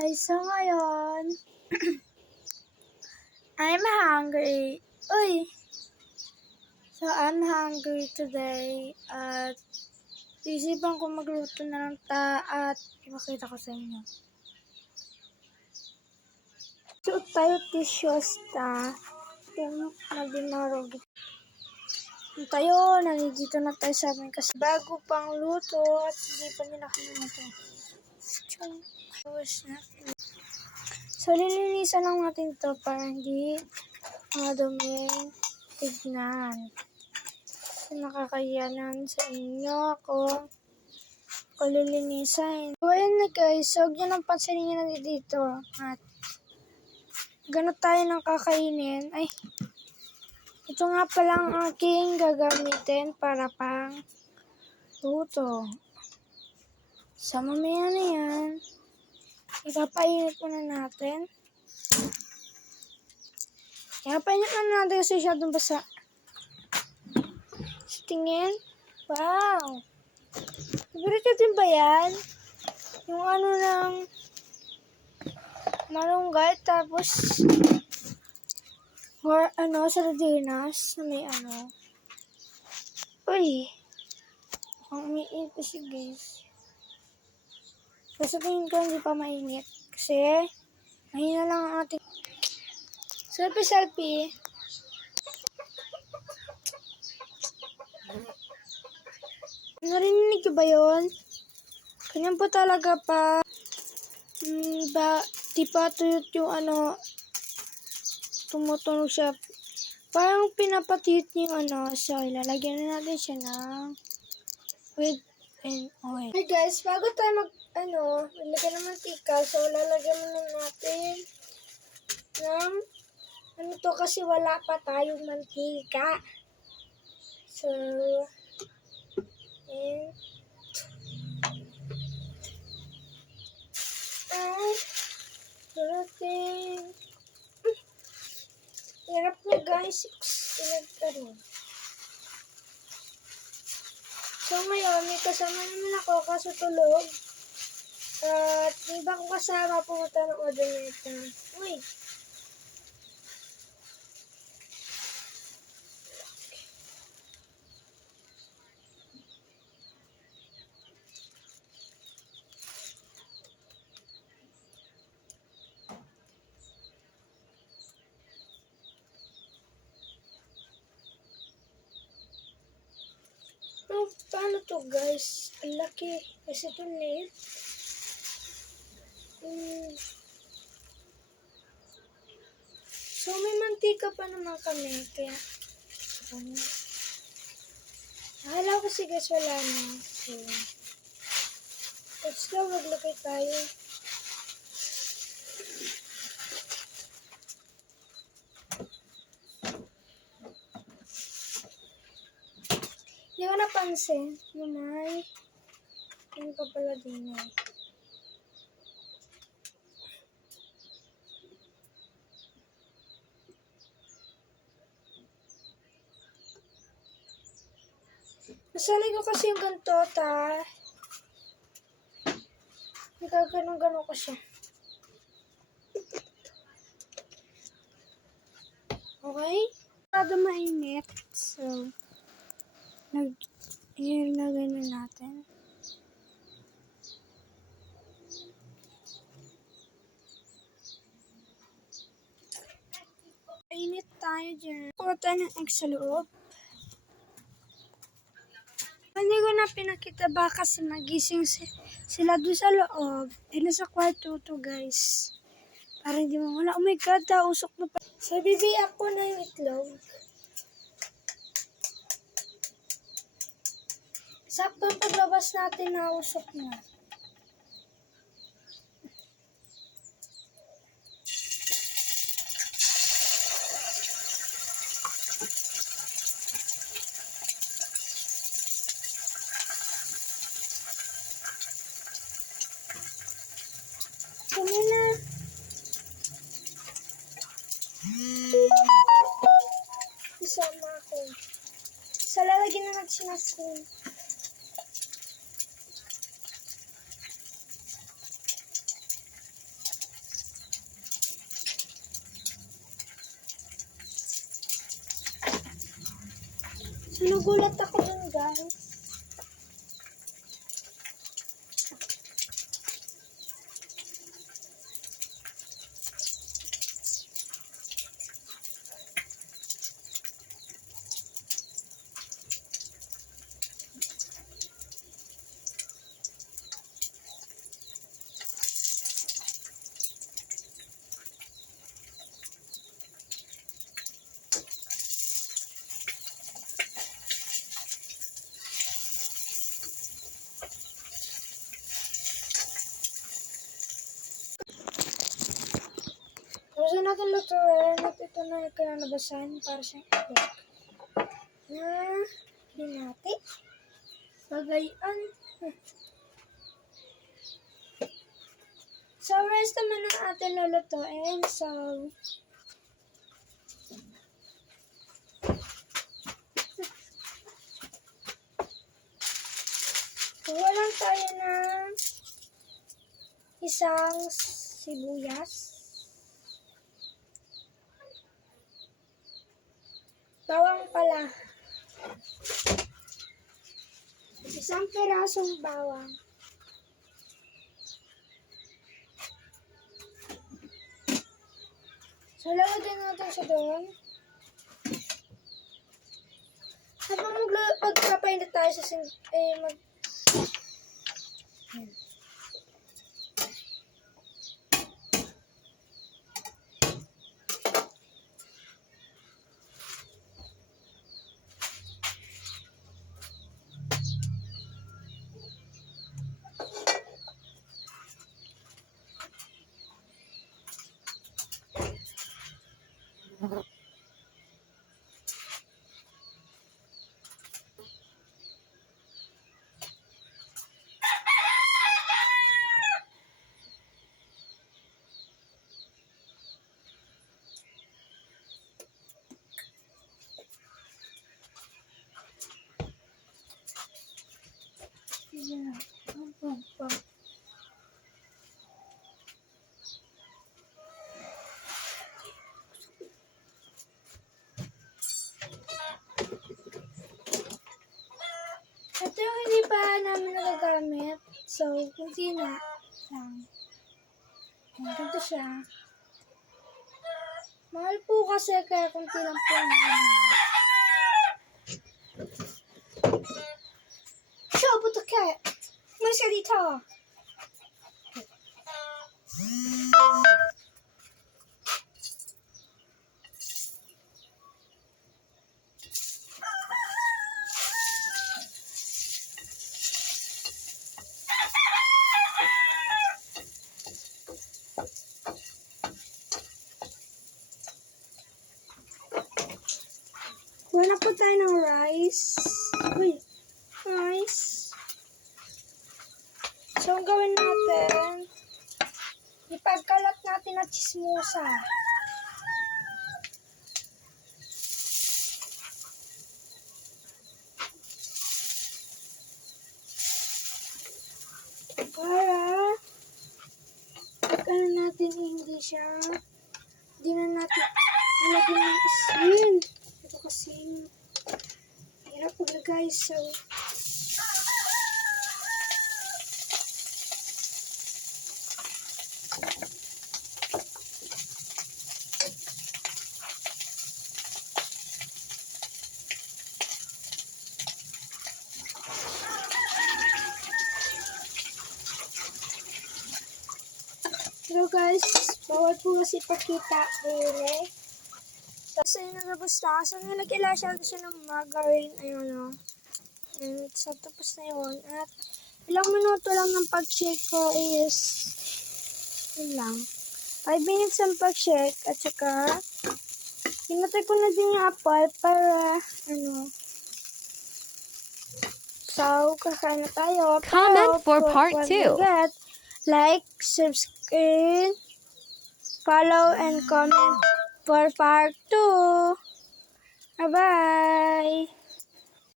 guys, so ngayon, I'm hungry. Uy! So I'm hungry today at isipan ko magluto na ng at ipakita ko sa inyo. So tayo tissues yung nagdimarog. Tayo, nandito na tayo sa amin kasi bago pang luto at hindi pa nila kami So, lilinisan lang natin to para hindi maduming tignan. So, nakakayanan sa inyo ako lilinisan. So, ayan na guys. So, huwag nyo nang pansinin nyo dito. At, ganun tayo ng kakainin. Ay, ito nga pala ang aking gagamitin para pang luto. So, mamaya na yan. Ipapainit muna natin. Ipapainit muna natin kasi masyadong basa. So, tingin. Wow! Favorite din ba yan? Yung ano ng malunggay tapos or sardinas na may ano. Uy! Mukhang umiinit kasi guys. Sa tingin ko hindi pa mainit kasi mahina lang ang ating selfie. Narinig ko ba yun? Ganyan po talaga pa di pa tuyot yung tumutunog siya. Parang pinapatiyot yung so ilalagyan na natin siya ng with and oil. Hey guys, bago tayo ilagyan ng mantika, so lalagyan muna natin ng to kasi wala pa tayong mantika. So, and natin. Hirap niya guys, pinagkaroon. So ngayon, may kasama naman ako kaso tulog. At may iba kong kasama pumunta ng Odoneta. Uy! Paano to guys? Ang laki. Kasi ito net. So may mantika pa naman kami. Kaya akala ko kasi guys wala na. So let's go. Maglagay tayo. Hindi ko napansin na may ano pa pala din eh. Nasanay ko kasi yung ganito, Nagaganon-ganon ko siya. Okay? Masyado mainit. So, ilagay na natin. Mainit tayo dyan. Kuha tayo ng egg sa loob. Hindi ko na pinakita ba kasi nagising sila doon sa loob. Nasa kwarto to guys. Para hindi mawala. Oh my god, usok na pa. So, bibiyak ko na yung itlog. Saktong paglabas natin na usok na. Kami na. Isama ako. Sa lalagyan na nagsinasin. Nagulat ako dun, guys. Tapos na natin lutuin at ito na yung kinanabasan para sa egg. Hindi natin. Bagayan. So, rest naman ang ating lulutuin. So, kuha lang tayo ng isang sibuyas. Bawang pala. Isang pirasong bawang. So, lagay din natin siya doon. Habang magpapainit tayo sa Ayan. Ito yung hindi pa namin nagagamit. So, kunti na lang. Ganito siya. Mahal po kasi kaya kunti lang po namin. Siya, buto ka! Umalis ka dito! Kuha na po tayo ng rice. Uy, rice. So, ang gawin natin, ipagkalat natin at chismosa. Para, pagkano natin hindi na natin nalagyan ng asin. Ito kasi, hirap maglagay. So, hello guys, bawal po kasi pakita ere. Tapos ayun nagabasta. So nilagyan siya ng margarine. Ayun o. And so tapos na yun. At ilang minuto lang ng pag-shake ko is yun lang. 5 minutes ang pag-shake. At saka hinatay ko na din yung apple para so kakain na tayo. Comment for part 2. Like, subscribe, follow, and comment for part 2. Bye-bye!